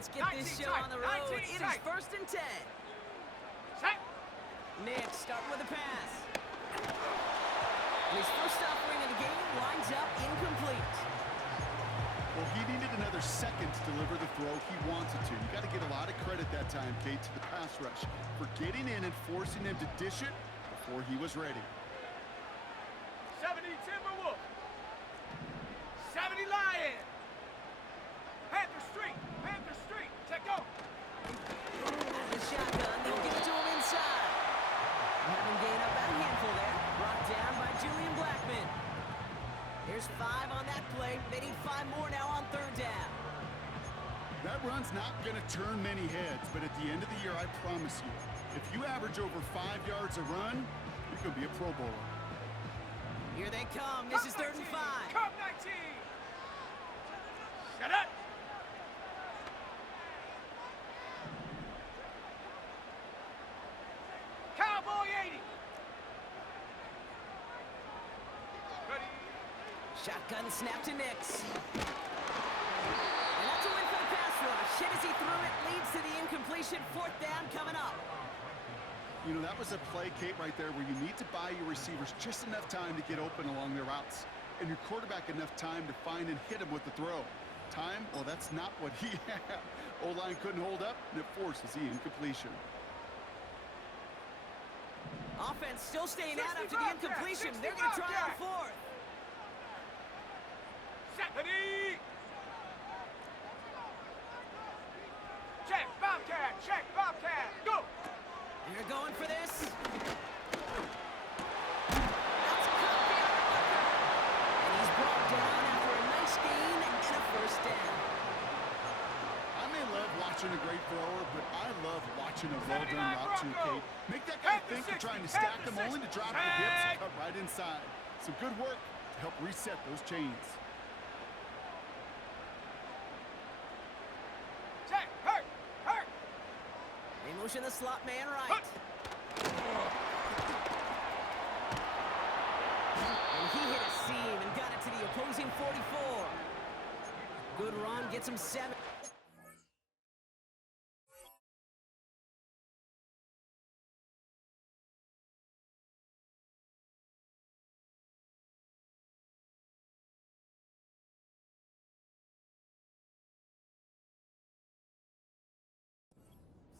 let's get this show on the road. It is 1st and 10. Set. Nick starting with a pass. His first offering of the game winds up incomplete. Well, he needed another second to deliver the throw he wanted to. You got to give a lot of credit that time, Kate, to the pass rush for getting in and forcing him to dish it before he was ready. 70 Timberwolf. 70 Lion. Panther Street. Panther Street. Check go. The shotgun, they'll give it to him inside. Having gained up that handful there. Brought down by Julian Blackman. There's 5 on that play. They need 5 more now on 3rd down. That run's not going to turn many heads, but at the end of the year, I promise you, if you average over 5 yards a run, you're going to be a Pro Bowler. Here they come. This is 3rd and 5. Come 19. Shut up. Cowboy 80. Ready. Shotgun snap to Nix. And that's a win for the pass rush. Hit as he threw it. Leads to the incompletion. 4th down coming up. You know, that was a play, Kate, right there where you need to buy your receivers just enough time to get open along their routes. And your quarterback enough time to find and hit him with the throw. Time? Well, that's not what he had. O-line couldn't hold up, and it forces the incompletion. Offense still staying out after the incompletion. They're going to try on 4th. Ready. Check, Bobcat. Check, Bobcat. Go. They're going for this. That's caught down. And he's brought down after a nice gain and a 1st down. I may love watching a great thrower, but I love watching a well-done route too, Kate. Make that guy think you're trying to stack him only to drop the hips and cut right inside. Some good work to help reset those chains. Check, hurt, hurt. They motion the slot man right. And he hit a seam and got it to the opposing 44. Good run, gets him 7.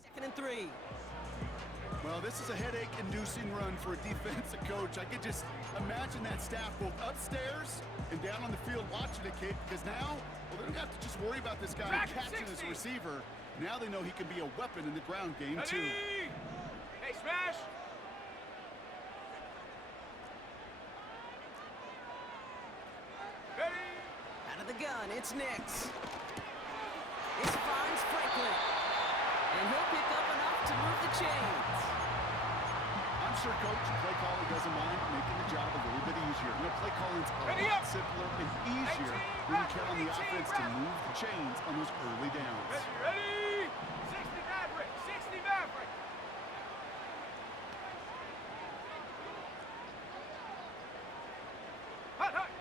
Second and 3. Well, this is a headache-inducing run for a defensive coach. I could just imagine that staff both upstairs and down on the field watching it, Kate, because now, well, they don't have to just worry about this guy catching his receiver. Now they know he can be a weapon in the ground game, too. Hey, smash. Ready. Out of the gun, it's Nix. This finds Franklin. And he'll pick up enough to move the chains. I'm sure Coach and play caller doesn't mind making the job a little bit easier. You know, play calling's a lot simpler and easier when you count on the offense to move the chains on those early downs. Ready, ready. 60 Maverick, 60 Maverick. Hut, hut.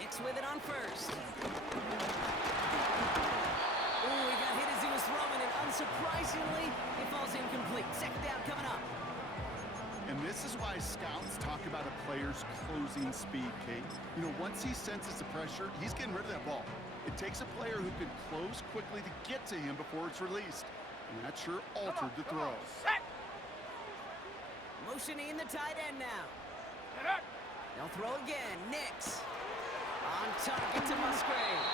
Nix with it on 1st. Ooh, he got hit as he was throwing it. Unsurprisingly, it falls incomplete. 2nd down coming up. And this is why scouts talk about a player's closing speed, Kate. You know, once he senses the pressure, he's getting rid of that ball. It takes a player who can close quickly to get to him before it's released. And that sure altered the throw. Set. Motioning the tight end now. Get up. They'll throw again. Nix. On target to Musgrave.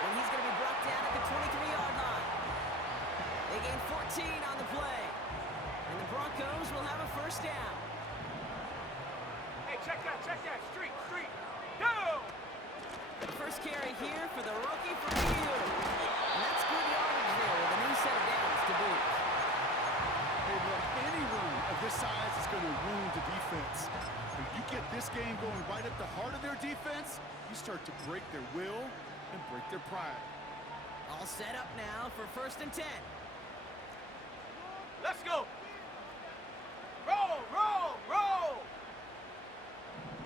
And he's going to be brought down at the 23-yard line. They gain 14 on the play. And the Broncos will have a 1st down. Hey, check that, street, street. Go! The first carry here for the rookie from you. And that's good yardage there with a new set of downs to boot. Hey, look, any run of this size is going to wound the defense. If you get this game going right at the heart of their defense, you start to break their will and break their pride. All set up now for 1st and 10. Let's go. Roll, roll, roll.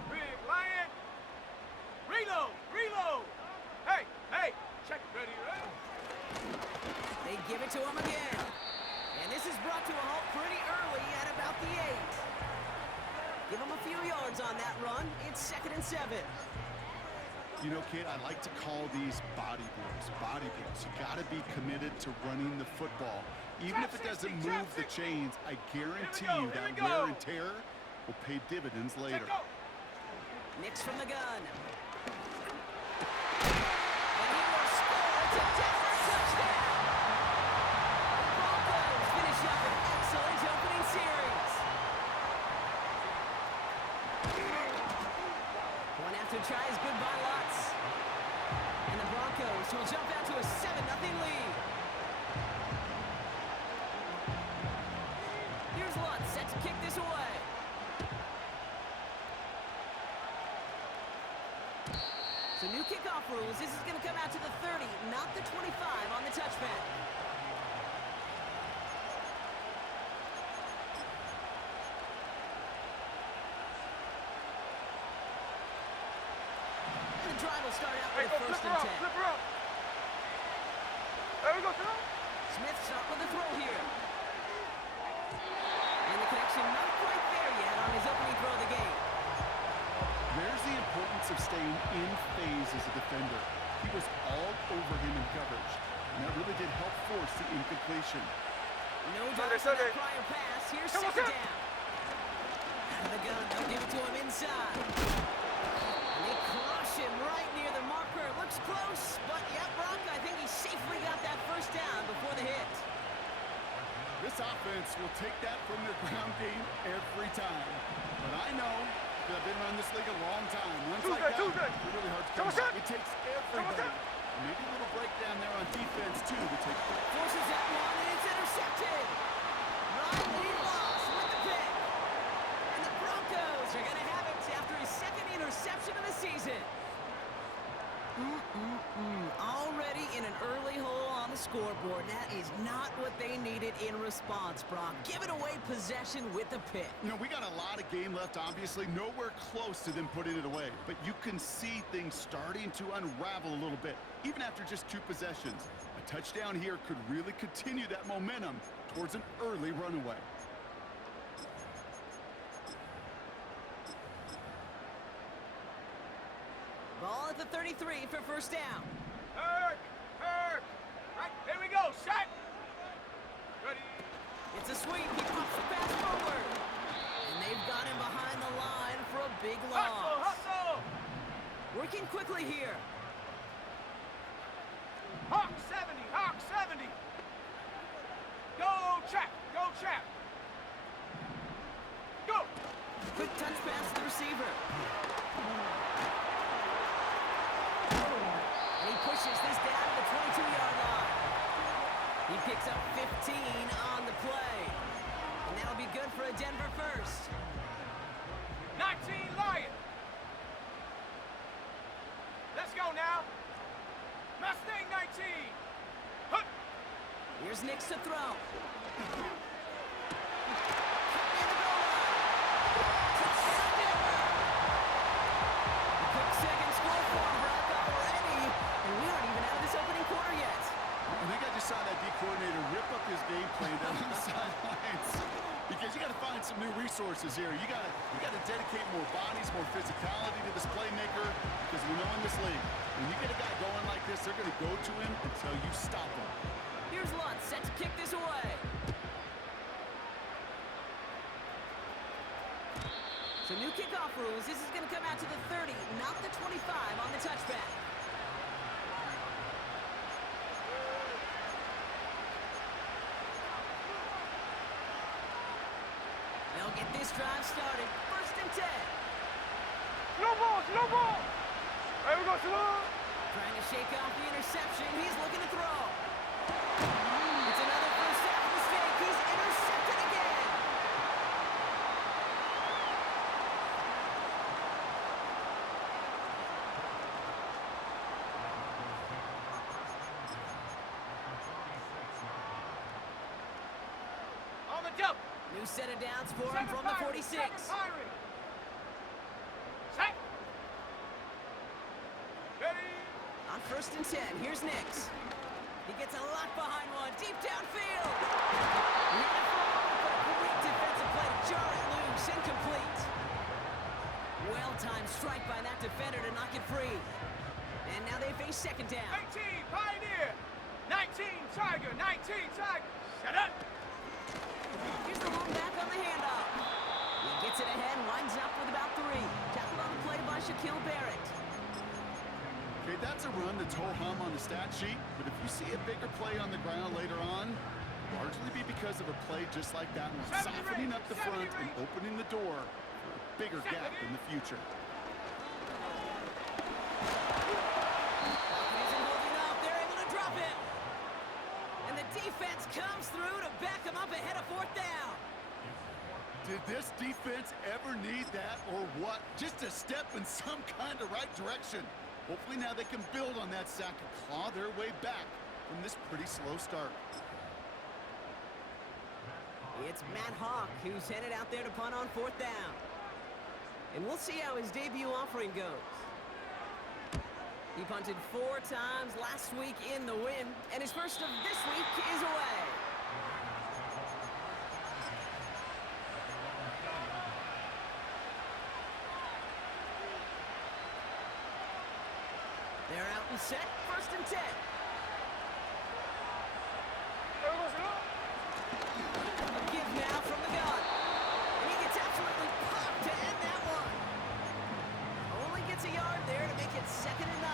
Big Lion. Reload, reload. Hey, hey, check, ready, ready. 2nd and 7. You know, kid, I like to call these body blows. Body blows. You got to be committed to running the football. Even if it doesn't move the chains, I guarantee you that wear and tear will pay dividends later. Nix from the gun. And he will score. It's a Denver touchdown. The Broncos finish up an excellent opening series. One after try is good by Lutz. And the Broncos will jump out to a 7-0 lead. Here's Lutz set to kick this away. So new kickoff rules. This is going to come out to the 30, not the 25 on the touchback. And the drive will start out with a 1st and 10. Flip her up. There we go, Phil. Smith start with a throw here. And the connection not quite there yet on his opening throw of the game. There's the importance of staying in phase as a defender. He was all over him in coverage, and that really did help force the incompletion. No doubt on that prior pass. Here's 2nd down. Out of the gun, they'll give it to him inside. And they crush him right near the marker. Looks close, but yeah, Brock, I think he safely got that 1st down before the hit. This offense will take that from their ground game every time. But I know, I've been around this league a long time. Runs like that, they're really hard to come back. It takes everybody. Maybe a little breakdown there on defense, too, to take it. Forces that one, and it's intercepted. Riley lost with the pick. And the Broncos are going to have it after his 2nd interception of the season. Already in an early hole on the scoreboard. That is not what they needed in response, Brock. Giving away possession with the pick. You know, we got a lot of game left, obviously. Nowhere close to them putting it away. But you can see things starting to unravel a little bit, even after just 2 possessions. A touchdown here could really continue that momentum towards an early runaway. Ball at the 33 for 1st down. Hurt. Right, here we go. Set. Ready. It's a sweep. He pops the pass forward. And they've got him behind the line for a big loss. Hustle. Working quickly here. Hawk 70. Go, Chap. Go. Quick touch pass to the receiver. And he pushes this down to the 22-yard line. He picks up 15 on the play. And that'll be good for a Denver 1st. 19 Lion. Let's go now. Mustang 19. Hup. Here's Nix to throw. Saw that D coordinator rip up his game plan down on the sidelines because you got to find some new resources here. You got to dedicate more bodies, more physicality to this playmaker because we know in this league when you get a guy going like this, they're going to go to him until you stop him. Here's Lutz set to kick this away. So new kickoff rules. This is going to come out to the 30, not the 25 on the touchback. They'll get this drive started. 1st and 10. Slow ball. There we go, slow. Trying to shake off the interception. He's looking to throw. It's another 1st half mistake. He's intercepted again. On the jump. New set of downs for him from the 46. Set. Ready. On 1st and 10, here's Nix. He gets a lot behind one, deep downfield. He had a throw, but a great defensive play to jar it loose, incomplete. Well-timed strike by that defender to knock it free. And now they face second down. 18, Pioneer. 19, Tiger. 19, Tiger. Shut up. Here's the one back on the handoff. He gets it ahead, winds up with about 3. Tackled on the play by Shaquille Barrett. Okay, that's a run that's ho-hum on the stat sheet, but if you see a bigger play on the ground later on, largely be because of a play just like that one, softening up the front and opening the door for a bigger gap in the future. Isn't holding up. They're able to drop it. And the defense comes through to back them up ahead of 4th down. Did this defense ever need that or what? Just a step in some kind of right direction. Hopefully now they can build on that sack and claw their way back from this pretty slow start. It's Matt Hawk who's headed out there to punt on 4th down. And we'll see how his debut offering goes. He punted 4 times last week in the win, and his first of this week is away. They're out and set, 1st and 10. A give now from the gun. And he gets absolutely popped to end that one. Only gets a yard there to make it 2nd and 9.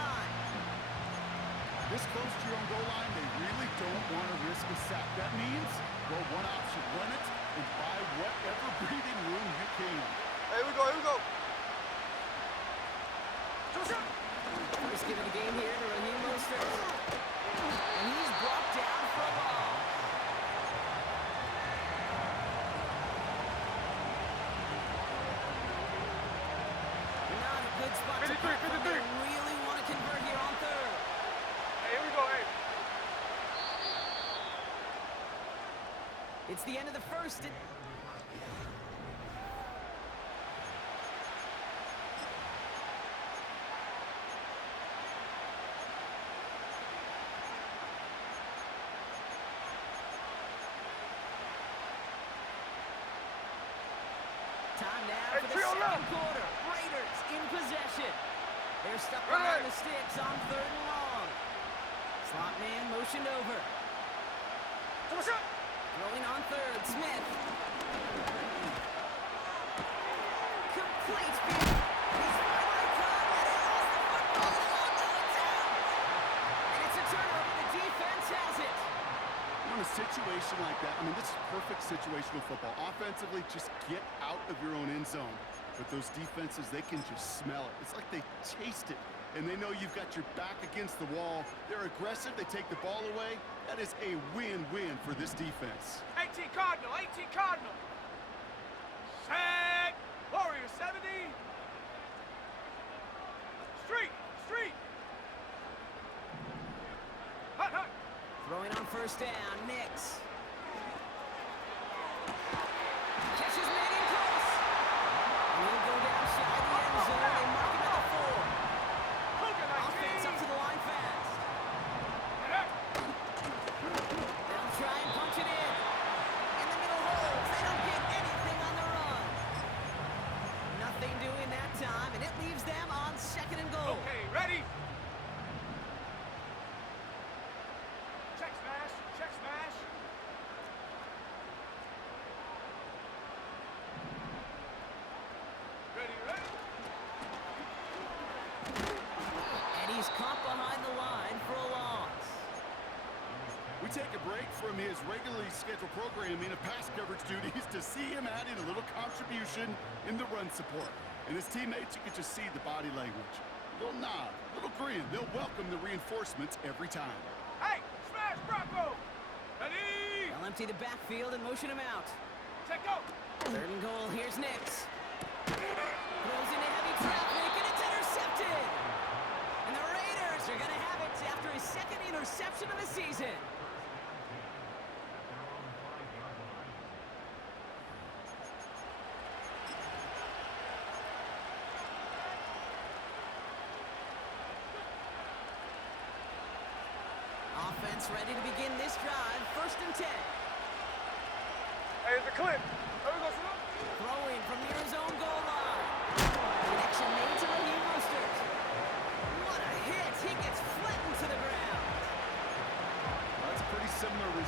This close to your own goal line, they really don't want to risk a sack. That means, well, one option, run it and buy whatever breathing room you can. Here we go, here we go. First give of the game here to Raheem Mostert. And he's brought down for a loss. Not a good spot to punt from. They really want to convert here on 3rd. Hey, here we go, hey. It's the end of the first. Time now for the second quarter. Raiders in possession. They're stuck behind the sticks on 3rd and long. Slot man motioned over. Rolling on 3rd, Smith. Complete speed. He's finally caught, and he lost the football. Oh, no, it's out. And it's a turnover. The defense has it. In a situation like that, I mean, this is perfect situational football. Offensively, just get out of your own end zone. But those defenses, they can just smell it. It's like they taste it, and they know you've got your back against the wall. They're aggressive. They take the ball away. That is a win-win for this defense. 18 Cardinal, 18 Cardinal. Sack. Warrior 70. Street, street. Hut, hut. Throwing on 1st down, Nix. Catch is made in close. And he'll go down shy of the end zone. They mark him at the 4. Cougar 19. Offense up to the line fast. They'll try and punch it in. In the middle holes. They don't get anything on the run. Nothing doing that time, and it leaves them on 2nd and goal. Okay, ready? Check smash, check smash. Ready, ready? And he's caught behind the line for a loss. We take a break from his regularly scheduled programming of pass coverage duties to see him adding a little contribution in the run support. And his teammates, you can just see the body language. Little nod, little grin. They'll welcome the reinforcements every time. Hey, smash Bronco. Ready? They'll empty the backfield and motion him out. Check go. 3rd and goal, here's Nix. Throws into heavy traffic, and it's intercepted! And the Raiders are going to have it after his 2nd interception of the season. Offense ready to begin this drive, 1st and 10. Hey, it's a clip. There we go, son. Throwing from near his own goal line.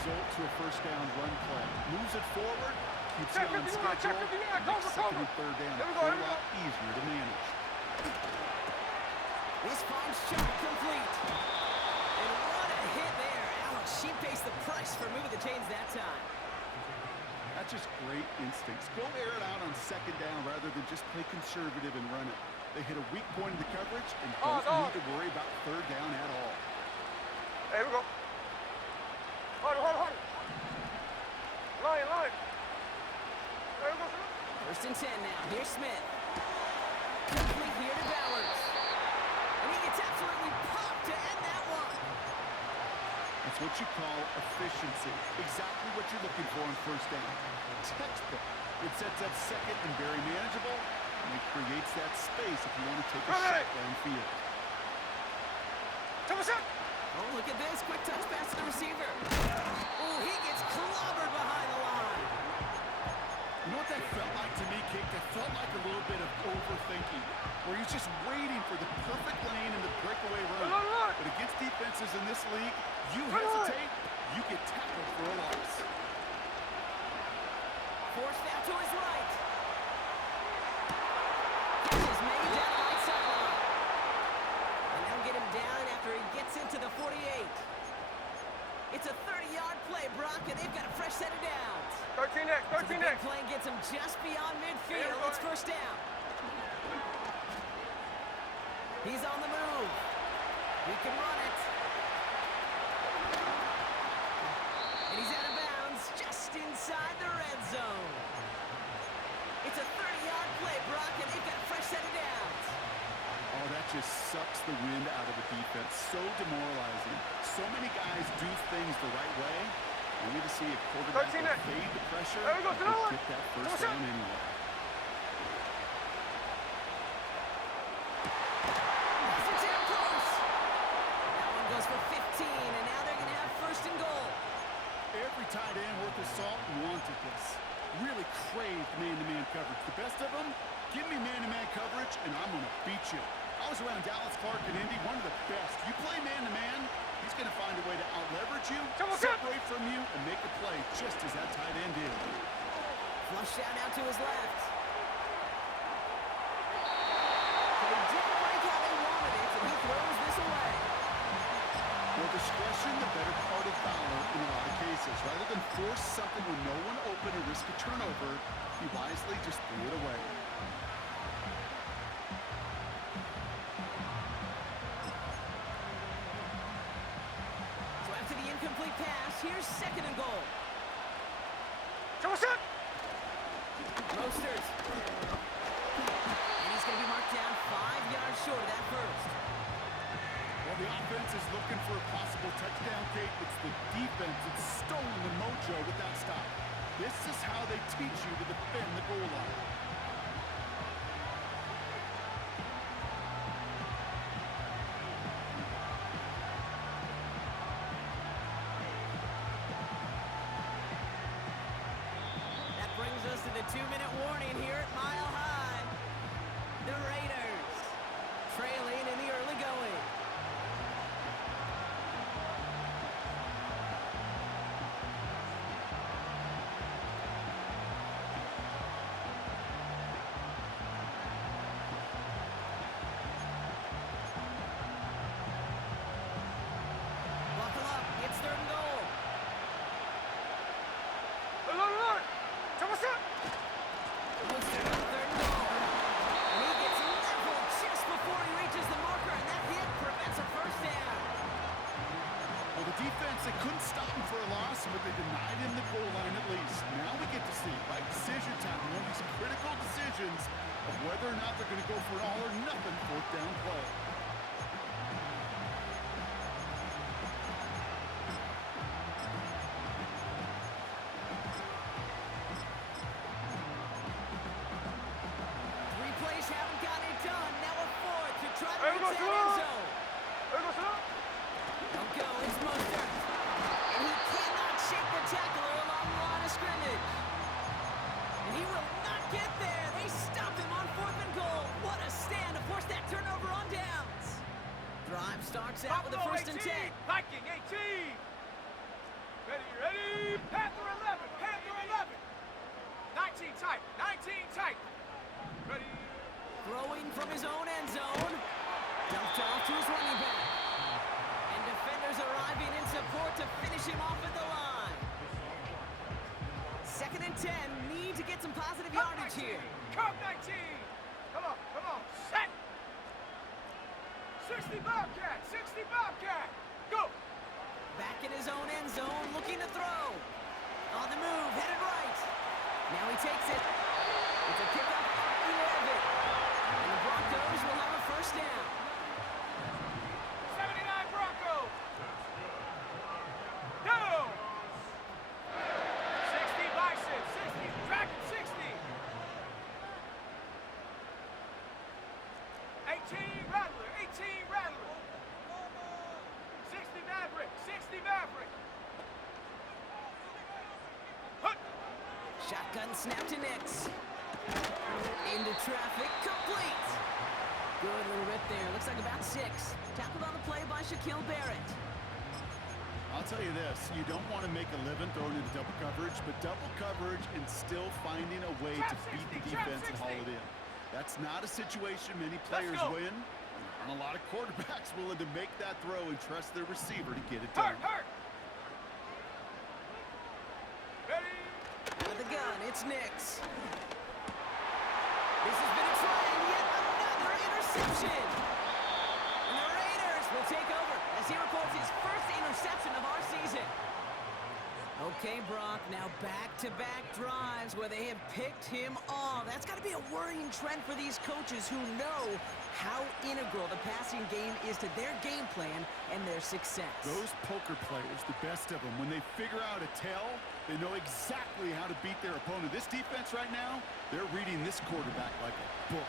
result to a first down run play. Moves it forward, keeps Check it on 51, schedule. check 51, Makes cover, second cover. and third down Here we a go, whole here we lot go. easier to manage. This finds Chubb complete. And what a hit there. Ouch, she pays the price for moving the chains that time. That's just great instincts. Go air it out on second down rather than just play conservative and run it. They hit a weak point in the coverage and don't need to worry about third down at all. Here we go. Hold. Line. There we go, sir. First and 10 now. Here's Smith. Complete here to Bowers. And he gets absolutely popped to end that one. That's what you call efficiency. Exactly what you're looking for on first down. Textbook. It sets up second and very manageable, and it creates that space if you want to take a shot downfield. Oh, look at this. Quick touch pass to the receiver. Oh, he gets clobbered behind the line. You know what that felt like to me, Kate? That felt like a little bit of overthinking, where he's just waiting for the perfect lane and the breakaway run. But against defenses in this league, you hesitate, you get tackled for a loss. Forced out to his right. Catch is made down the right sideline. And they'll get him down after he gets into the 48. It's a 30-yard play, Brock, and they've got a fresh set of downs. 13 next. So the big play gets him just beyond midfield. It's first down. He's on the move. He can run it. And he's out of bounds just inside the red zone. It's a 30-yard play, Brock, and they've got a fresh set of downs. Oh, that just sucks the wind out of the defense. So demoralizing. So many guys do things the right way. We need to see a quarterback evade the pressure and get that first down anyway. That's a jam close. That one goes for 15, and now they're going to have first and goal. Every tight end worth his salt wanted this. Really craved man-to-man coverage. The best of them, give me man-to-man coverage, and I'm going to beat you. I was around Dallas, Clark, and Indy, one of the best. You play man-to-man, he's going to find a way to out-leverage you, separate from you, and make a play just as that tight end did. Flush out now to his left. They didn't break how they wanted it, and he throws this away. Well, discretion, the better part of valor in a lot of cases. Rather than force something when no one open or risk a turnover, he wisely just threw it away. So after the incomplete pass, here's second and goal. Mostert. And he's going to be marked down 5 yards short of that first. Well, the offense is looking for a possible touchdown, Kate. It's the defense that's stolen the mojo with that stop. This is how they teach you to defend the goal line. That brings us to the 2-minute warning here at Mile High. The Raiders trailing in the early going. Buckle up, it's third and goal. Mostert on third and goal. And he gets leveled just before he reaches the marker, and that hit prevents a first down. Well, the defense, they couldn't stop him for a loss, but they denied him the goal line at least. Now we get to see, right, decision time, one of these critical decisions of whether or not they're going to go for an all-or-nothing fourth down play. Three plays haven't got it done. Now a fourth to try to reach that end zone. Don't go, it's Mostert. And he cannot shake the tackler along the line of scrimmage. And he will not get there. They stop him on fourth and goal. What a stand to force that turnover on downs. Drive starts out with a first and 10. Viking 18. Ready, ready. Panther 11. Panther 11. 19 tight. 19 tight. Ready. Throwing from his own end zone. Dumped off to his running back. And defenders arriving in support to finish him off at the line. 2nd and 10. Need to get some positive yardage here. Come 19. Come on, come on. Set. 60 Bobcat. 60 Bobcat. Go. Back in his own end zone, looking to throw. On the move, headed right. Now he takes it. It's a pickup at 11. And the Broncos will have a first down. 79 Broncos. Down. 60 Bison. 60. Dragon 60. 18 Rattler. 18 Rattler. 60 Maverick. 60 Maverick. Hut. Shotgun snap to Nix. Into traffic, complete. Good little rip there. Looks like about 6. Tackled on the play by Shaquille Barrett. I'll tell you this, you don't want to make a living throwing into double coverage, but double coverage and still finding a way to beat the defense and haul it in. That's not a situation many players win, and a lot of quarterbacks willing to make that throw and trust their receiver to get it done. Hurt. Ready. Out of the gun, it's Nix. This has been a try, and yet another interception. And the Raiders will take over as he records his first interception of our season. Okay, Brock, now back-to-back drives where they have picked him off. That's got to be a worrying trend for these coaches who know how integral the passing game is to their game plan and their success. Those poker players, the best of them, when they figure out a tell, they know exactly how to beat their opponent. This defense right now, they're reading this quarterback like a book.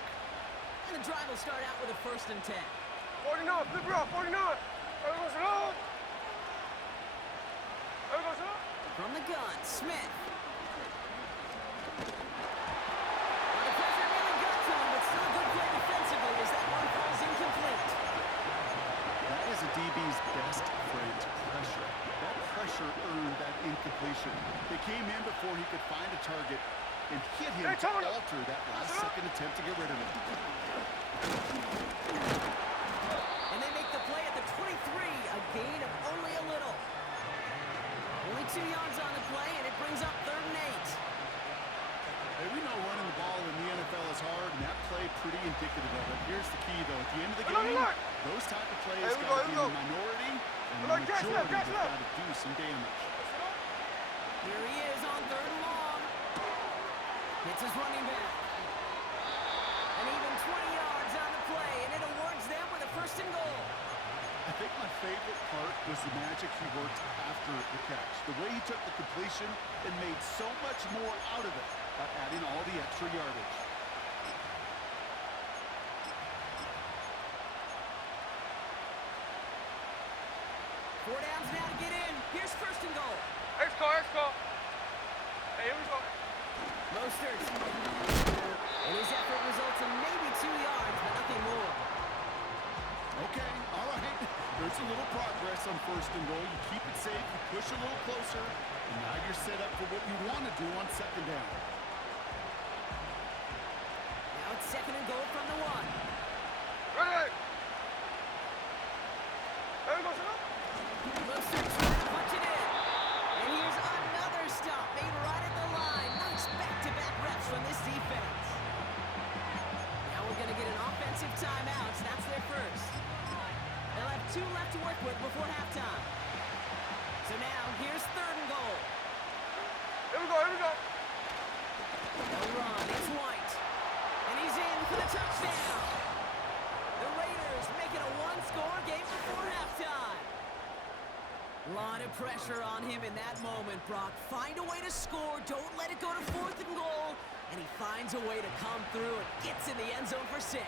And the drive will start out with a 1st and 10. 49, flip it off, 49. There goes it on. There goes it on. From the gun, Smith. Well, the pressure really got to him, but still a good play defensively as that one falls incomplete. That is a DB's best friend, pressure. That pressure earned that incompletion. They came in before he could find a target and hit him to alter that last-second attempt to get rid of him. And they make the play at the 23, a gain of only a little. Only 2 yards on the play, and it brings up 3rd and 8. Hey, we know running the ball in the NFL is hard, and that play pretty indicative of it. Here's the key, though. At the end of the game, those type of plays got to be in the minority, and the majority have got to do some damage. Here he is on 3rd and long. Hits his running back. And even 20 yards on the play, and it awards them with a 1st and goal. I think my favorite part was the magic he worked after the catch. The way he took the completion and made so much more out of it by adding all the extra yardage. Four downs now to get in. Here's 1st and goal. Let's go. Hey, here we go. Mostert. And his effort results in maybe 2 yards, but nothing more. Okay, all right. There's a little progress on 1st and goal. You keep it safe, you push a little closer, and now you're set up for what you want to do on 2nd down. Now it's 2nd and goal from the 1. Ready. There goes it up. Mostert trying to punch it in. And here's another stop made right at the line. Nice back-to-back reps from this defense. Now we're going to get an offensive timeout. So that's their first. They'll have 2 left to work with before halftime. So now, here's 3rd and goal. Here we go. They'll run. It's White. And he's in for the touchdown. The Raiders make it a 1-score game before halftime. Lot of pressure on him in that moment, Brock. Find a way to score. Don't let it go to 4th and goal. And he finds a way to come through and gets in the end zone for 6.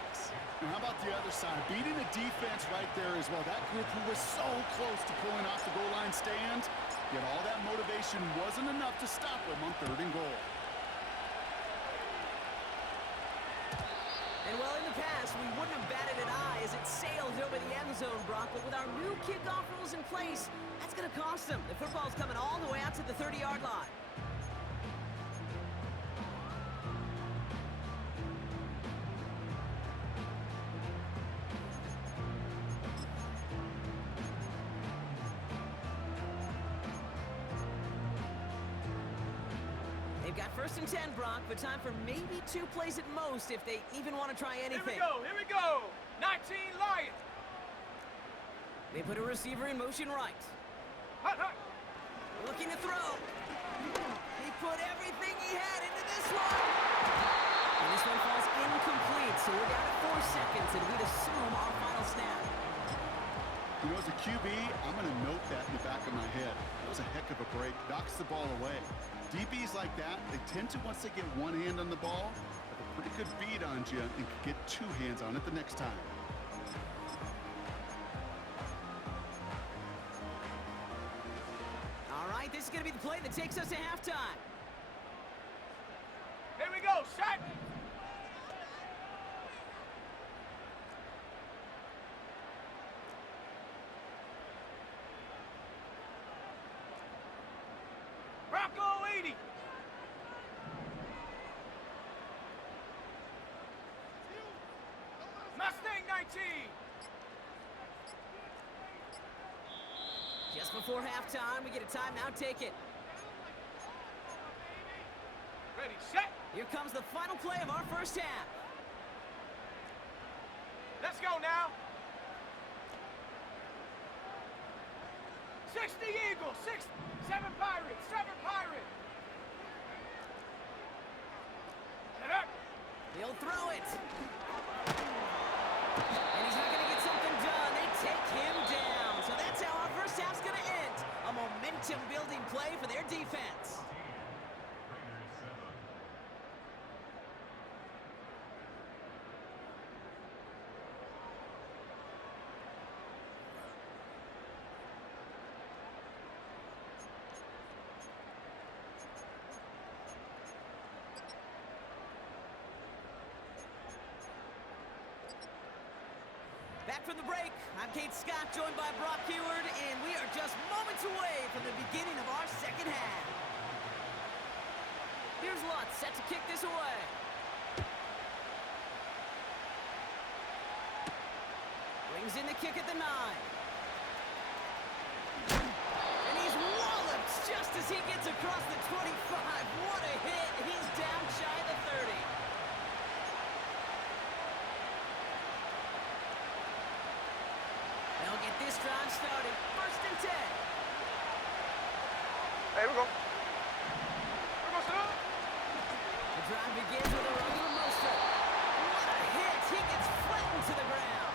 Now, how about the other side? Beating a defense right there as well. That group who was so close to pulling off the goal line stand, yet all that motivation wasn't enough to stop him on 3rd and goal. And well, in the past, we wouldn't have batted an eye as it sailed over the end zone, Brock, but with our new kickoff rules in place, that's going to cost them. The football's coming all the way out to the 30-yard line. They've got 1st and 10, Brock, but time for maybe 2 plays at most if they even want to try anything. Here we go. 19 Lions. They put a receiver in motion right. Hut, hut. Looking to throw. He put everything he had into this one. And this one falls incomplete, so we're down at 4 seconds, and we'd assume our final snap. You know, as a QB, I'm going to note that in the back of my head. That was a heck of a break. Knocks the ball away. DBs like that, they tend to, once they get one hand on the ball, have a pretty good beat on you and can get 2 hands on it the next time. All right, this is going to be the play that takes us to halftime. Here we go. Set. Bronco 80. Mustang 19. Just before halftime, we get a timeout. Take it. Ready, set. Here comes the final play of our first half. Let's go now. 60 Eagles, 7 Pirates, 7 Pirates. Set up. They'll throw it. And he's not going to get something done. They take him down. So that's how our first half's going to end. A momentum-building play for their defense. Back from the break, I'm Kate Scott, joined by Brock Heward, and we are just moments away from the beginning of our second half. Here's Lutz, set to kick this away. Brings in the kick at the 9. And he's walloped just as he gets across the 25. What a hit. He's down shy of the 30. They'll get this drive started. 1st and 10. Hey, we go. We're going to sit up. The drive begins with a run to Mostert. What a hit. He gets flattened to the ground.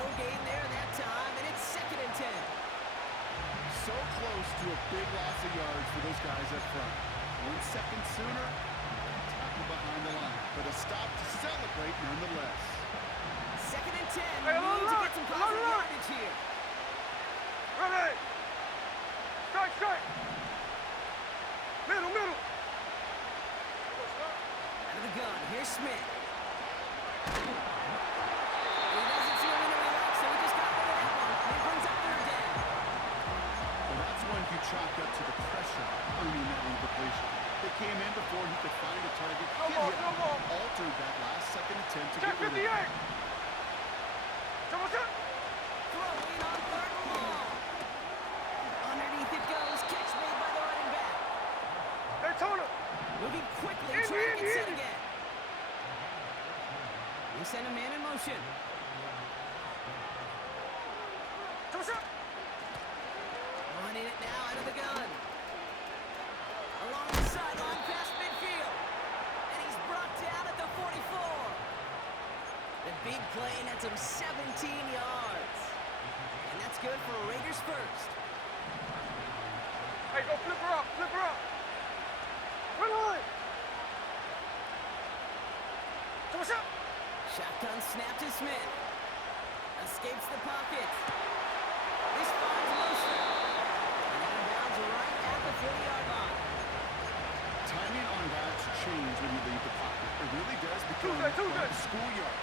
No gain there that time, and it's 2nd and 10. So close to a big loss of yards for those guys up front. 1 second sooner, tackle behind the line. But a stop to celebrate nonetheless. 2nd and 10. Hey, We need to get some positive yardage here. Ready. Strike, strike. Middle, middle. Out of the gun. Here's Smith. He doesn't see a window he likes, so he just got rid of that one. He brings up 3rd down. Well, that's one you chalk up to the pressure earning that incompletion. They came in before he could find a target. No more, no more. Altered that last second attempt to Check get rid of 58. it. Come on, check. Throwing on 3rd and long. Underneath it goes. Catch made by the running back. Daytona. Moving quickly, In, trying to in, get set in. again. We send a man in motion. Come on, check. Running it now out of the gun. Along the sideline past midfield. And he's brought down at the 44. The big play nets him 17 yards. And that's good for Raiders first. Hey, go flip her up, flip her up. Run on. Come on, check. Shotgun snap to Smith. Escapes the pocket. This finds Mostert. And out of bounds right at the 40-yard line. Timing on routes change when you leave the pocket. It really does become Tuesday. like a schoolyard.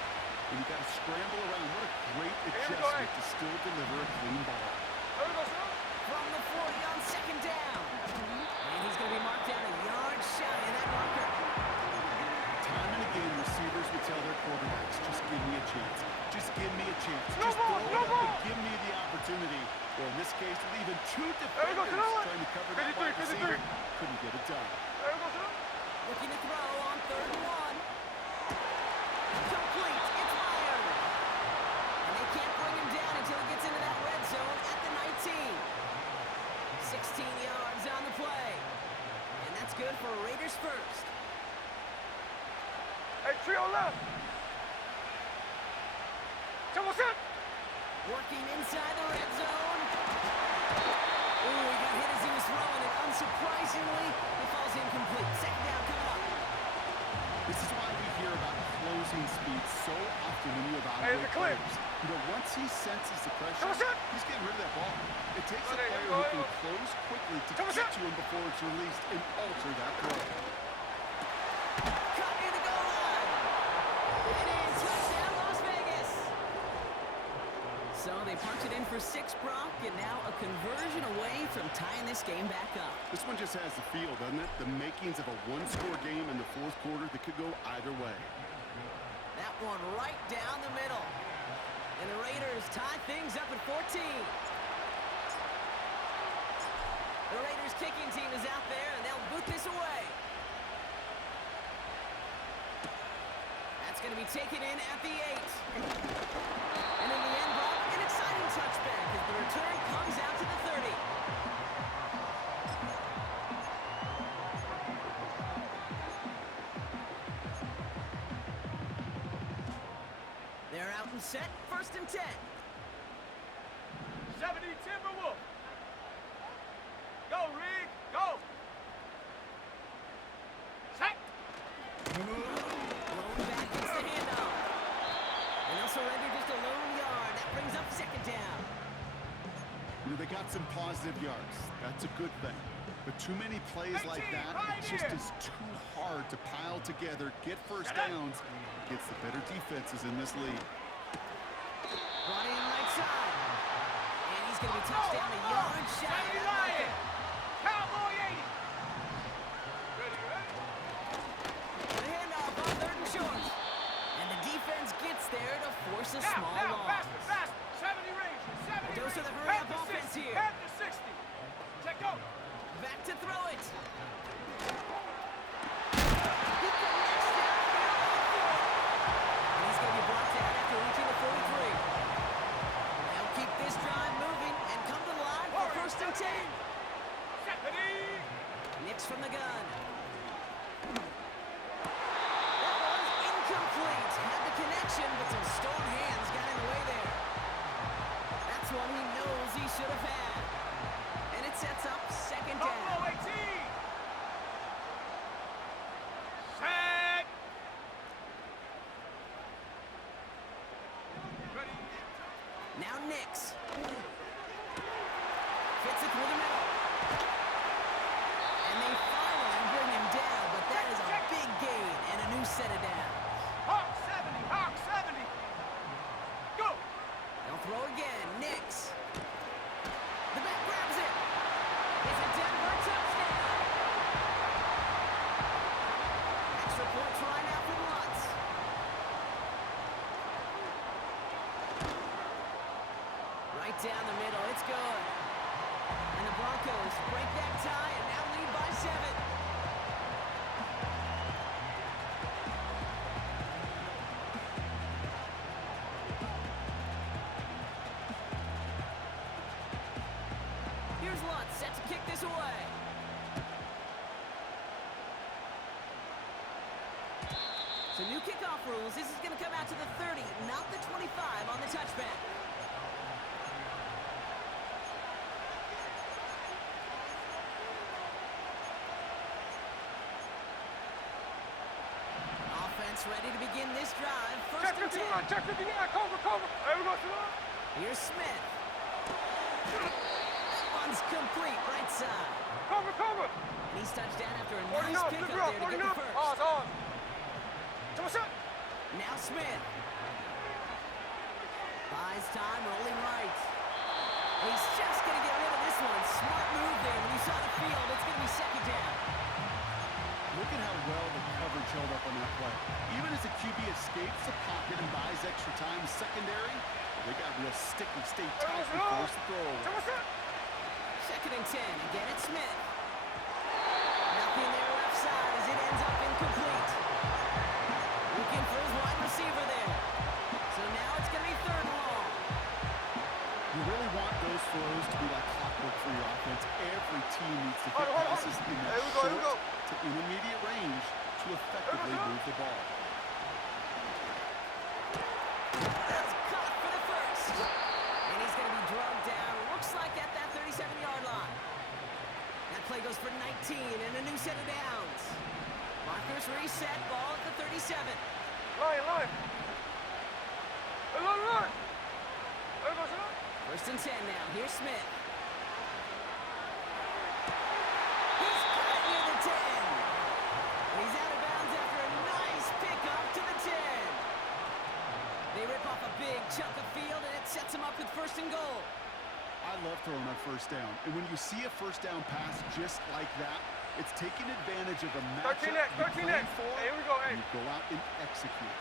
And you got to scramble around. What a great effort to still deliver a clean ball. There we go, son. From the 40 on second down. And he's going to be marked down a yard shy of that marker. Time and again, receivers would tell their quarterbacks, just give me a chance. Just give me a chance. No Just ball, throw no it up ball. and give me the opportunity. Well, in this case, with even two There we go, defenders Tanoa. trying to cover that 53, wide receiver, 53. couldn't get it done. There we go, son. Looking to throw on 3rd and 1. Complete. It's Myers. And they can't bring him down until he gets into that red zone at the 19. 16 yards on the play. And that's good for Raiders first. Hey, trio left. Come on, son. Working inside the red zone. Ooh, he got hit as he was throwing it. Unsurprisingly, it falls incomplete. Second down coming up. This is why we hear about closing speed so often when you Hey, evaluate the clip. players. You know, once he senses the pressure, Come on, son. he's getting rid of that ball. It takes a Oh, there you player go. who can close quickly to Come on, get son. to him before it's released and alter that throw. Cut near the goal line. And in, touchdown Las Vegas. So they punched it in for 6, Brock, and now a conversion away from tying this game back up. This one just has the feel, doesn't it? The makings of a one-score game in the 4th quarter that could go either way. That one right down the middle. And the Raiders tie things up at 14. The Raiders kicking team is out there, and they'll boot this away. That's going to be taken in at the 8. And in the end, Brock, an exciting touchback as the return comes out to the 30. They're out and set, 1st and 10. 70 Timberwolf. Go, Rig. Go. Set. Blown back, gets the handoff. And they'll surrender just a lone yard. That brings up 2nd down. You know, they got some positive yards. That's a good thing. But too many plays like 18, that, right it just here. is too hard to pile together, get first downs against the better defenses in this league. Brought in right side. And he's going to be touched down a yard shy of that marker. Cowboy 80. Ready, ready. The handoff on 3rd and short. And the defense gets there to force a small Now, loss. faster. 70 Rangers. 70 Goes to the Rangers. hurry-up Panther offense 60, here. Panther 60. Check go. Back to throw it. He connects down the middle. And he's going to be brought down after reaching the 43. They'll keep this drive moving and come to the line for 1st and 10. 70. Nix from the gun. That was incomplete. Had the connection, but some strong hands got in the way there. That's one he knows he should have had. And it sets up 2nd down. Buffalo 18. Set. Ready. Now Nix. Fits it through the middle. And they finally bring him down, but that is a big gain and a new set of downs. Hawk 70. Hawk 70. Go. They'll throw again. Nix. The back grabs it. It's a Denver touchdown. Extra point try now from Lutz. Right down the middle. It's good. And the Broncos break that tie and now lead by 7. Here's Lutz set to kick this away. So new kickoff rules. This is going to come out to the 30, not the 25 on the touchback. Offense ready to begin this drive. Check 1st and 10. 59. Check 59. Cover. There we go, son. Here's Smith. That one's complete, right side. Cover. And he's touched down after a 40 nice up. pickup Flip there to it get up. the 40 first. up. On. Come on, son. Now Smith. 5 buys time, rolling right. He's just going to get rid of this one. Smart move there. When you saw the field, it's going to be second down. Look at how well the coverage held up on that play. Even as the QB escapes the pocket and buys extra time secondary, they got real sticky. Stay tight and force the throw. Second and 10. Again, it's Smith. Nothing there left side as it ends up incomplete. Looking for his wide receiver there. So now it's going to be third and long. You really want those throws to be like clockwork for your offense. Every team needs to hit passes in that short to intermediate range to effectively move the ball. That's caught for the first. And he's going to be drugged down. Looks like at that 37-yard line. That play goes for 19 and a new set of downs. Markers reset, ball at the 37. Line. First and 10 now. Here's Smith. He's got it near the 10. He's out of bounds after a nice pickup to the 10. They rip off a big chunk of field, and it sets him up with first and goal. I love throwing on first down. And when you see a first down pass just like that, it's taking advantage of a matchup you plan for, Hey, here we go, hey. and you go out and execute.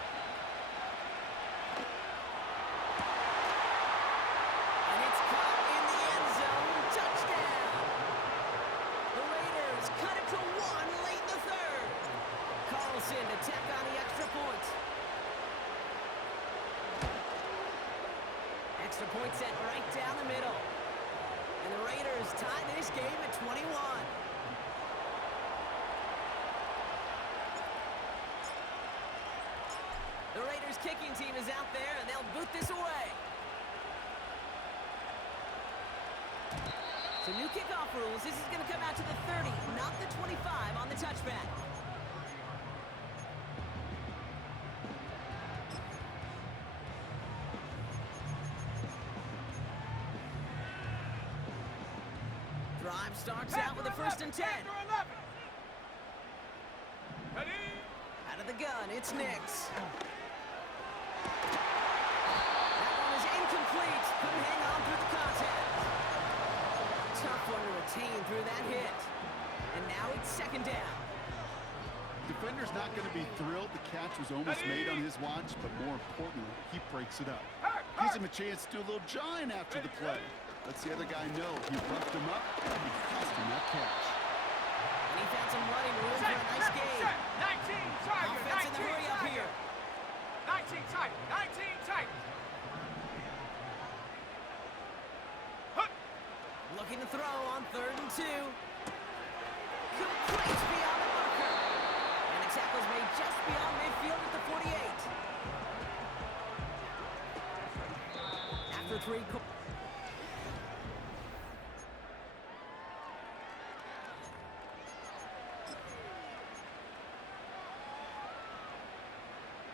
And it's caught in the end zone. Touchdown. The Raiders cut it to 1 late in the third. Carlson to tack on the extra point. Extra point set right down the middle. And the Raiders tie this game at 21. The Raiders kicking team is out there, and they'll boot this away. So new kickoff rules. This is going to come out to the 30, not the 25 on the touchback. Drive starts out with a first and 10. Ready? Out of the gun, it's Nix. That one is incomplete. Couldn't hang on through the contact. Tough one to retain through that hit. And now it's second down. Defender's not going to be thrilled. The catch was almost made on his watch, but more importantly, he breaks it up. Gives him a chance to do a little jawing after the play. Lets the other guy know he roughed him up and he cost him that catch. And he found some running room for a nice game. 19 tiger, Offense in the 19 hurry up tiger. here. 19 tight, 19 tight. Looking to throw on third and 2. Complete beyond the marker. And the tackle's made just beyond midfield at the 48. After 3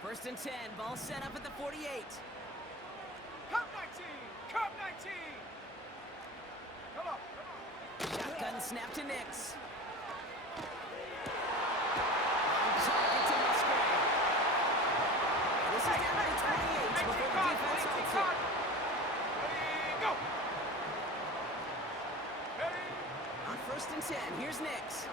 First and 10, ball set up at the 48. Cup 19, Cup 19. Come on. Shotgun snap to Nix. On target to Musgrave. This is down to the 28 before the defense holds it. Ready, go. Ready. On first and 10, here's Nix.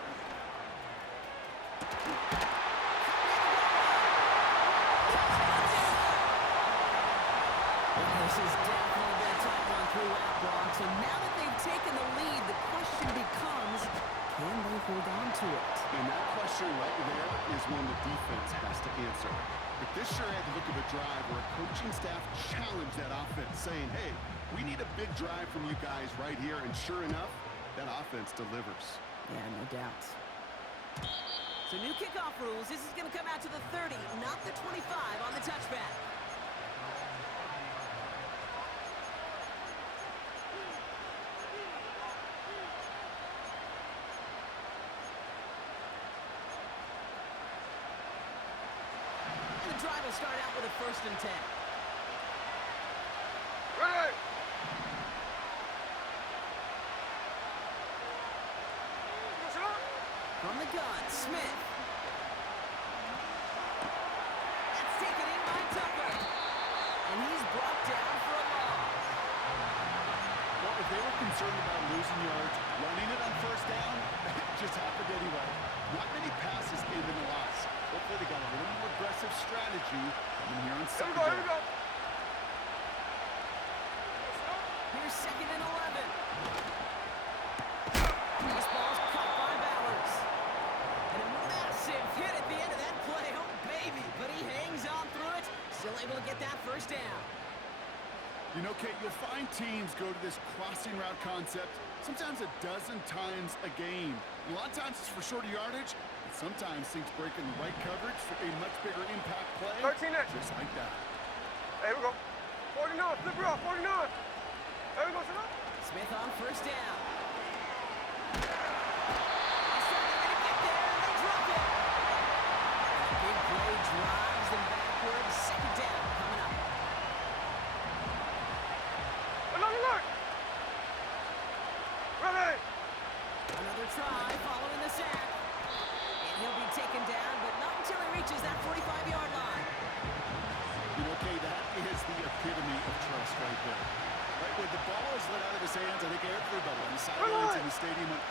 This has definitely been a tight one throughout, Bronx. So now that they've taken the lead, the question becomes, can they hold on to it? And that question right there is one the defense has to answer. But this sure had the look of a drive where a coaching staff challenged that offense, saying, hey, we need a big drive from you guys right here. And sure enough, that offense delivers. Yeah, no doubt. So new kickoff rules. This is going to come out to the 30, not the 25 on the touchback. The drive will start out with a first and 10. Ready. From the gun, Smith. That's taken in by Tucker. And he's brought down for a concerned about losing yards. Running it on first down, it just happened anyway. Not many passes end in a loss. Hopefully they got a little more aggressive strategy coming here on second down. Here we go. Here's 2nd and 11. This ball's caught by Bowers. And a massive hit at the end of that play. Oh, baby. But he hangs on through it. Still able to get that first down. You know, Kate, you'll find teams go to this crossing route concept sometimes a dozen times a game. A lot of times it's for shorter yardage, but sometimes things break in the right coverage for a much bigger impact play. 13 inch. Just like that. There we go. 49, flip it off, 49. There we go, son. Smith on first down. He's trying to get there, and they drop it. A big play drives them backwards. 2nd down coming up. Alert! Ready! Another try following the sack. And he'll be taken down, but not until he reaches that 45-yard line. You know, Kate, that is the epitome of trust right there. Right when the ball is let out of his hands, I think everybody on the sidelines in the stadium went,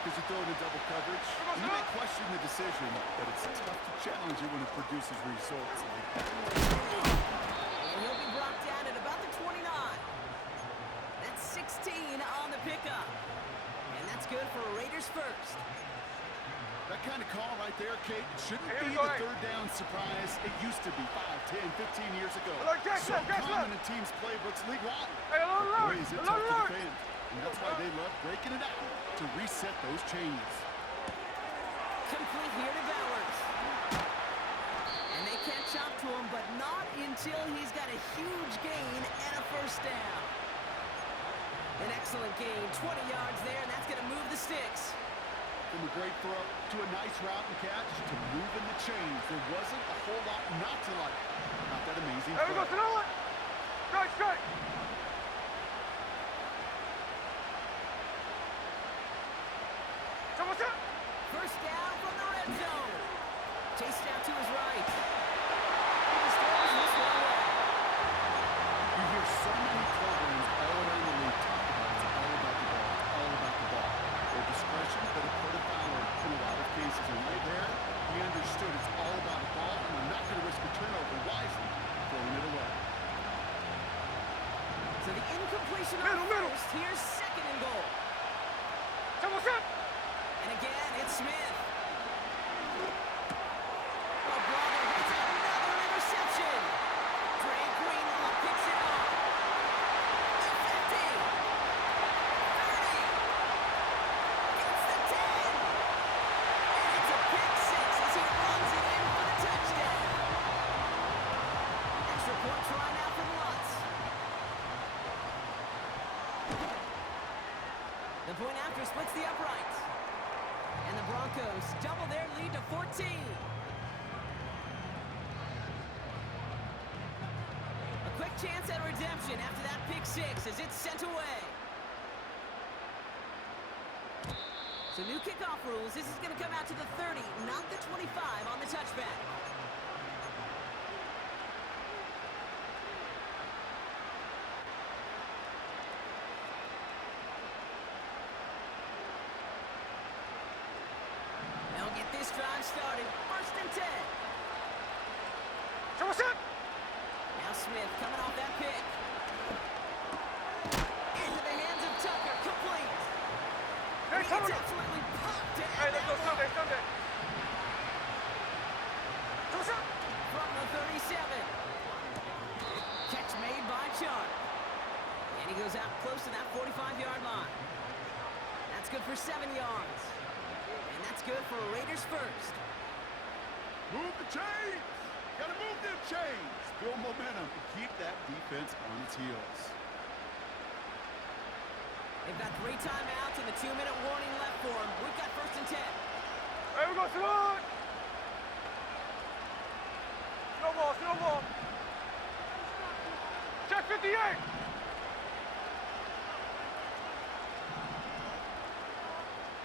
because you're throwing in double coverage. You may question the decision, but it's tough to challenge it when it produces results like that. And he'll be brought down at about the 29. That's 16 on the pickup. And that's good for Raiders first. That kind of call right there, Kate, shouldn't Here be we go. the third down surprise it used to be 5, 10, 15 years ago. Alert, catch So up, catch common up. in teams' playbooks league-wide. Hey, alert! Boy, is it Alert, tough to alert! defend. And that's why they love breaking it out to reset those chains. Complete here to Bowers. And they catch up to him, but not until he's got a huge gain and a first down. An excellent gain, 20 yards there, and that's going to move the sticks. From a great throw to a nice route and catch to moving the chains. There wasn't a whole lot not to like. Not that amazing There we go, play. son. Strike! Come on, son. First down from the red zone. Chased out to his right. He just throws this one away. You hear so many programs all around the league talk about it's all about the ball. It's all about the ball. Their discretion, but it put a foul in a lot of cases. And right there, he understood it's all about the ball, and I'm not going to risk a turnover wisely, throwing it away. So the incompletion on Middle. first. Here's 2nd and goal. Come on, son. And again, it's Smith. Oh, brother, it's another interception. Dre Greenlaw picks it up. The 50. 30. Gets the 10. And it's a pick six as he runs it in for the touchdown. Extra point try now for the Lutz. The point after splits the uprights. And the Broncos double their lead to 14. A quick chance at redemption after that pick six as it's sent away. So new kickoff rules. This is going to come out to the 30, not the 25 on the touchback. They'll get this drive started. 1st and 10. Come on, son. Now Smith coming off that pick. Into the hands of Tucker, complete. Hey, He come gets on. absolutely popped to Hey, end let's go that one. Sunday. Come on, son. From the 37. Catch made by Chark. And he goes out close to that 45-yard line. That's good for 7 yards. And that's good for Raiders first. Move the chains! Gotta move them chains! Build momentum and keep that defense on its heels. They've got 3 timeouts and the 2-minute warning left for them. We've got 1st and 10. There we go, son. Snowball. Check 58.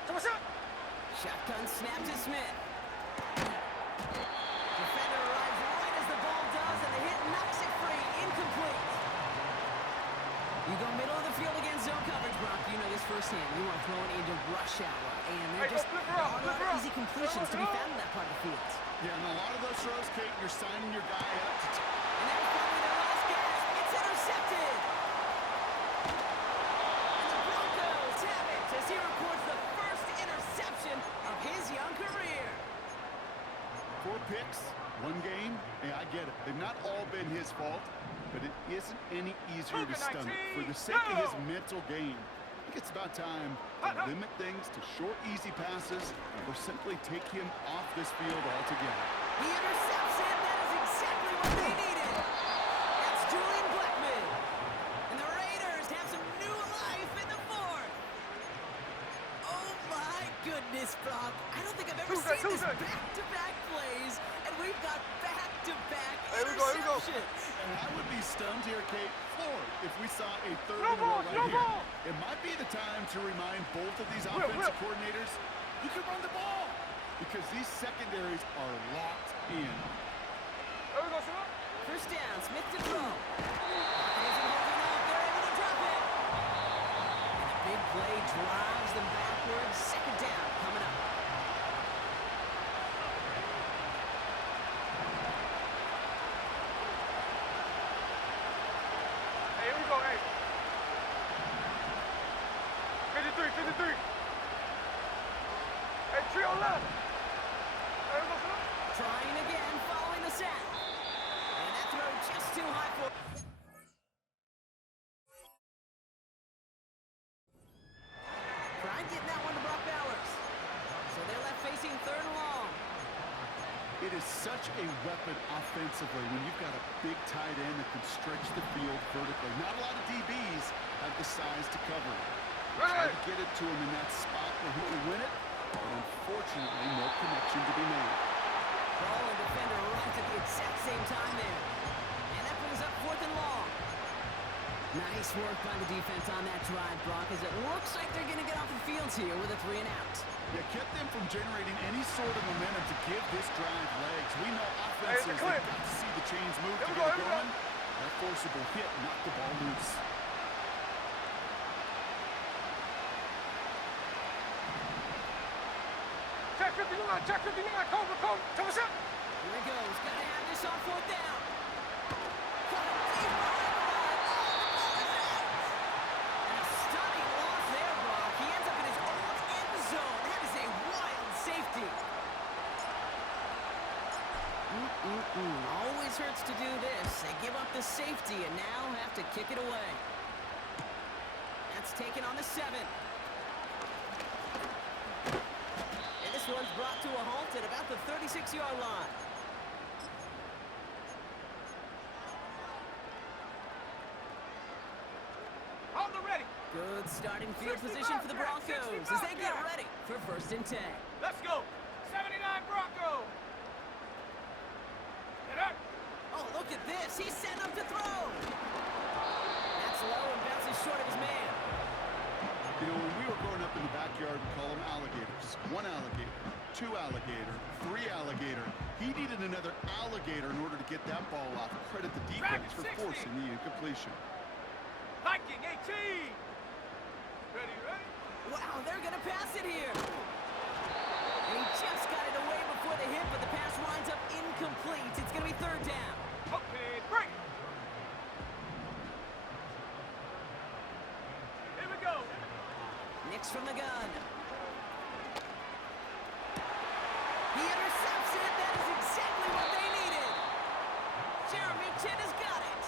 Come on, son. Shotgun snap to Smith. Defender arrives right as the ball does, and the hit knocks it free. Incomplete. You go middle of the field against zone zone coverage, Brock. You know this firsthand. You are throwing into rush hour, and there Hey, just go flip her aren't out, a lot flip her of out. easy completions to be found in that part of the field. Yeah, and a lot of those throws, Kate, you're signing your guy up to And that was probably their last gasp. It's intercepted. And the Broncos have it as he records the first interception of his young career. 4 picks, 1 game. Hey, I get it. They've not all been his fault, but it isn't any easier to stomach. For the sake of his mental game, I think it's about time to limit things to short, easy passes or simply take him off this field altogether. He intercepts it. That is exactly what they needed. That's Julian Blackman. And the Raiders have some new life in the 4th. Oh, my goodness, Brock. I don't think I've ever seen this back-to-back plays, and we've got back-to-back interceptions. And I would be stunned here, Kate, floored, if we saw a 3rd in a row right here. It might be the time to remind both of these offensive coordinators, you can run the ball, because these secondaries are locked in. There we go, son. First down, Smith to throw. Isn't holding up. They're able to drop it. And a big play drives them backwards. 2nd down coming up. Hey, here we go, hey. 53. Hey, trio left. There we go, son. Trying again, following the sack. And that throw just too high for... Tried getting that one to Brock Bowers. So they're left facing 3rd and long. It is such a weapon offensively when you've got a big tight end that can stretch the field vertically. Not a lot of DBs have the size to cover it. Try to get it to him in that spot where he can win it, but unfortunately, no connection to be made. Ball and defender right at the exact same time there. And that brings up 4th and long. Nice work by the defense on that drive, Brock, as it looks like they're going to get off the field here with a 3 and out. Yeah, kept them from generating any sort of momentum to give this drive legs. We know offenses, they've got to see the chains move to get it going. That forcible hit knocked the ball loose. Check 59, cover, come on, Here he goes. Got to have this on 4th down. Got it deep behind the line. Oh, the ball is out. And a stunning loss there, Brock. He ends up in his own end zone. That is a wild safety. Always hurts to do this. They give up the safety and now have to kick it away. That's taken on the 7th. And this one's brought to a halt at about the 36-yard line. On the ready. Good starting field position for the Broncos as they get ready for 1st and 10. Let's go. 79 Broncos. Get up. Oh, look at this. He's setting up to throw. That's low and bounces short of his man. You know, when we were growing up in the backyard, we call them alligators. 1 alligator, 2 alligator, 3 alligator. He needed another alligator in order to get that ball off. Credit the defense for forcing the incompletion. Viking 18. Ready? Wow, they're going to pass it here. And he just got it away before the hit, but the pass winds up incomplete. It's going to be 3rd down. Okay, break. Here we go. Nix from the gun. He intercepts it. That is exactly what they needed. Jeremy Chin has got it.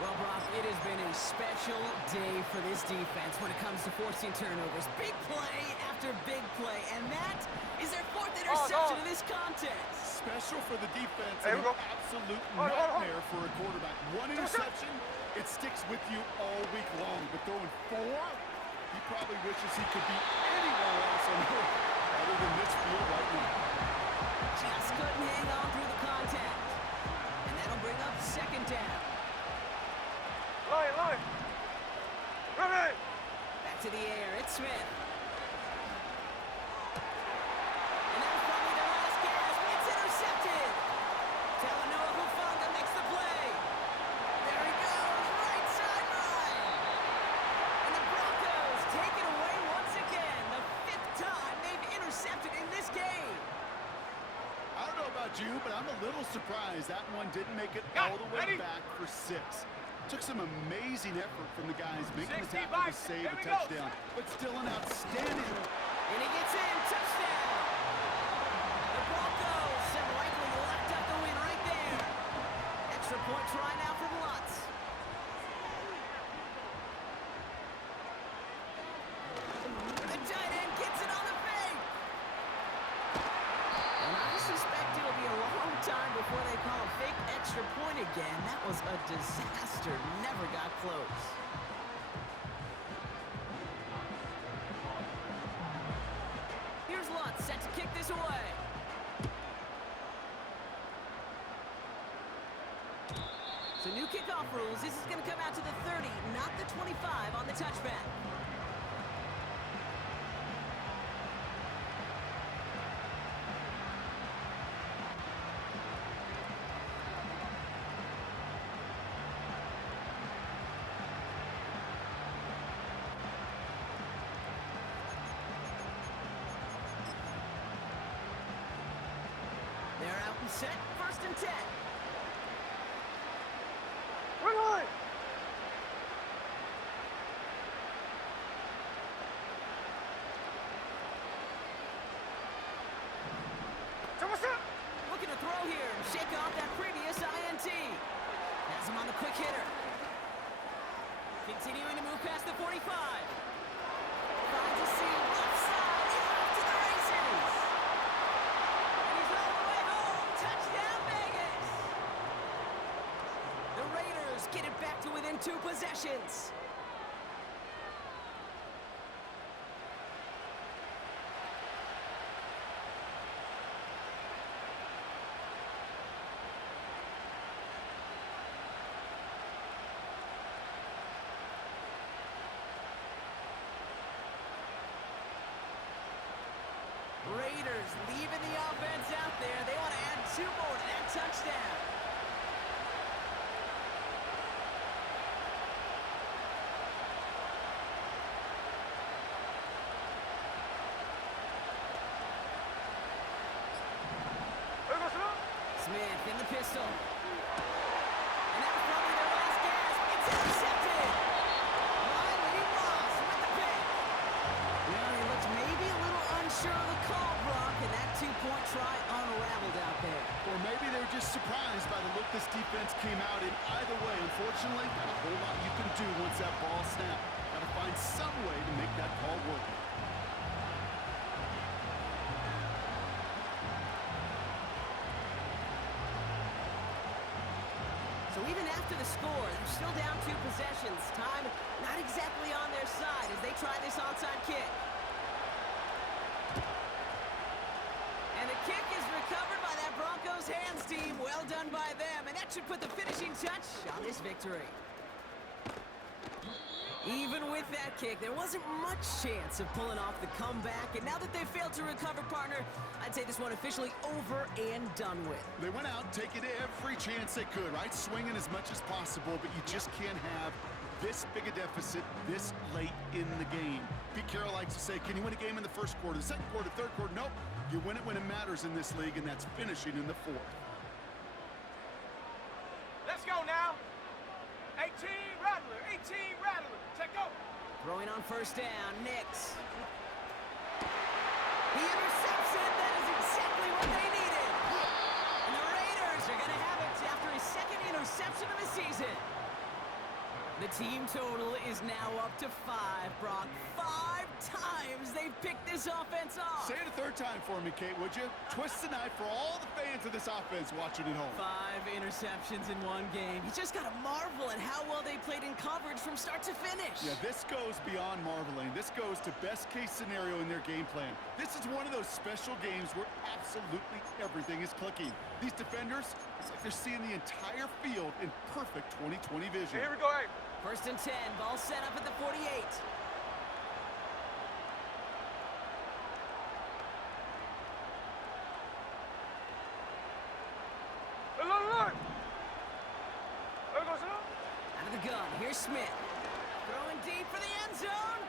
Well, Brock, it has been a special day for this defense when it comes to forcing turnovers. Big play after big play, and that is their 4th interception of this contest. Special for the defense and an absolute nightmare for a quarterback. 1 interception, it sticks with you all week long. But throwing 4, he probably wishes he could be anywhere else on earth other than this field right now. Just couldn't hang on through the contact. And that'll bring up 2nd down. Line. Ready. Back to the air. It's Smith. And that was probably their last gasp. It's intercepted. Talanoa Hufanga makes the play. There he goes. Right sideline. And the surprised that one didn't make it Got all it. the way Ready? back for 6. Took some amazing effort from the guys making the 60 tackle to bikes. save Here a we go. touchdown, but still an outstanding. And he gets in. Touchdown. The Broncos have likely locked up the win right there. Extra point try now from Lutz. The tight end gets it on the fake. And I suspect it'll be a long time before they call a fake extra point again. That was a disaster. Never got close. Here's Lutz set to kick this away. So new kickoff rules. This is going to come out to the 30, not the 25 on the touchback. They're out and set. 1st and 10. Bring on! So what's up? Looking to throw here and shake off that previous INT. Has him on the quick hitter. Continuing to move past the 45. Finds a seam left side. He's off to the races. And he's all the way home. Touchdown Vegas. The Raiders get it back to within 2 possessions. Raiders leaving the offense out there. They want to add 2 more to that touchdown. Smith in the pistol. And that was probably their last gasp. It's intercepted. Riley Moss with the pick. Well, he looked maybe a little unsure of the call, Brock, and that 2-point try unraveled out there. Or maybe they were just surprised by the look this defense came out in. Either way, unfortunately, not a whole lot you can do once that ball snapped. Got to find some way to make that call work. So even after the score, they're still down 2 possessions. Time not exactly on their side as they try this onside kick. And the kick is recovered by that Broncos hands team. Well done by them, and that should put the finishing touch on this victory. Even with that kick, there wasn't much chance of pulling off the comeback. And now that they failed to recover, partner, I'd say this one officially over and done with. They went out taking every chance they could, right? Swinging as much as possible, but you just can't have this big a deficit this late in the game. Pete Carroll likes to say, can you win a game in the 1st quarter, the 2nd quarter, 3rd quarter? Nope. You win it when it matters in this league, and that's finishing in the 4th. Let's go now. 18 Rattler, 18 Rattler. Take over. Throwing on 1st down, Nix. He intercepts it. That is exactly what they needed. And the Raiders are going to have it after his 2nd interception of the season. The team total is now up to 5, Brock. 5 times they've picked this offense off. Say it a 3rd time for me, Kate, would you? Twist the knife for all the fans of this offense watching at home. 5 interceptions in 1 game. You just got to marvel at how well they played in coverage from start to finish. Yeah, this goes beyond marveling. This goes to best-case scenario in their game plan. This is one of those special games where absolutely everything is clicking. These defenders, it's like they're seeing the entire field in perfect 20/20 vision. Here we go, hey. 1st and 10. Ball set up at the 48. Look. There goes it. Out of the gun. Here's Smith. Throwing deep for the end zone.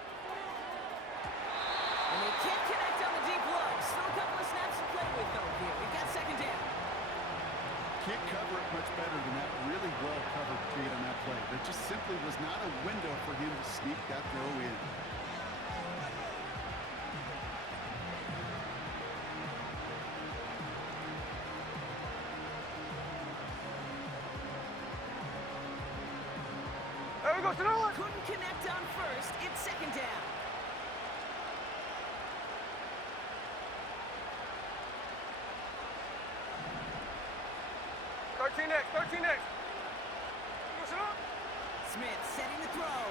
And they can't connect on the deep look. Still a couple of snaps to play with, though, here. We've got 2nd down. can't cover it much better than that really well-covered create on that play. There just simply was not a window for him to sneak that throw in. There we go, Sonoma. Couldn't connect on first. It's second down. Next, 13 next. Go, Sonoma. Smith setting the throw.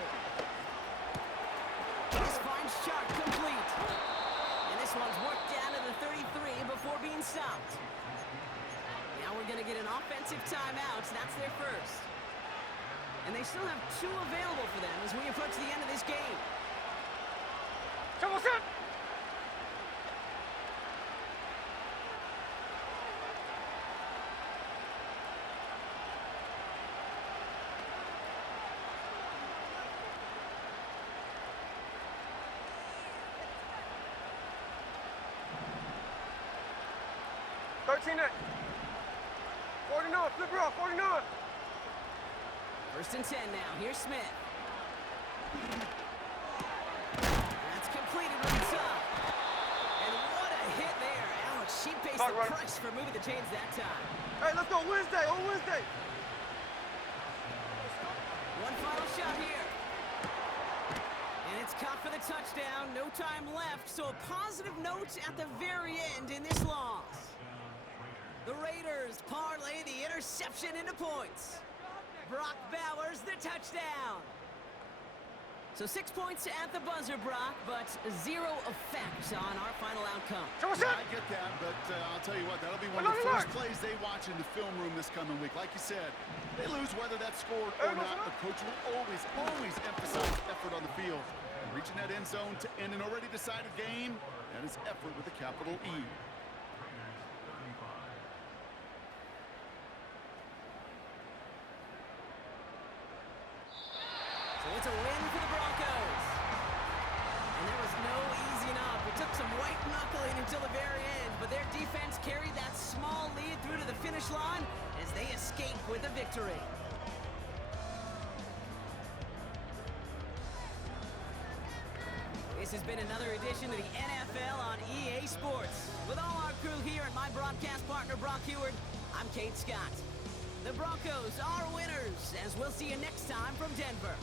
This finds Sharp complete. And this one's worked down to the 33 before being stopped. Now we're going to get an offensive timeout. That's their first. And they still have 2 available for them as we approach the end of this game. Double set. Next. 49, flip her off, 49. First and 10 now. Here's Smith. That's completed with the top. And what a hit there. Alex, she pays the price for moving the chains that time. Hey, let's go Wednesday, on Wednesday. One final shot here. And it's caught for the touchdown. No time left, so a positive note at the very end in this loss. The Raiders parlay the interception into points. Brock Bowers the touchdown. So 6 points at the buzzer, Brock, but 0 effect on our final outcome. Yeah, I get that, but I'll tell you what, that'll be one of the first plays they watch in the film room this coming week. Like you said, they lose whether that's scored or not. The coach will always emphasize effort on the field. And reaching that end zone to end an already decided game, that is effort with a capital E. So it's a win for the Broncos. And there was no easing up. It took some white knuckling until the very end, but their defense carried that small lead through to the finish line as they escape with a victory. This has been another edition of the NFL on EA Sports. With all our crew here and my broadcast partner, Brock Heward, I'm Kate Scott. The Broncos are winners, as we'll see you next time from Denver.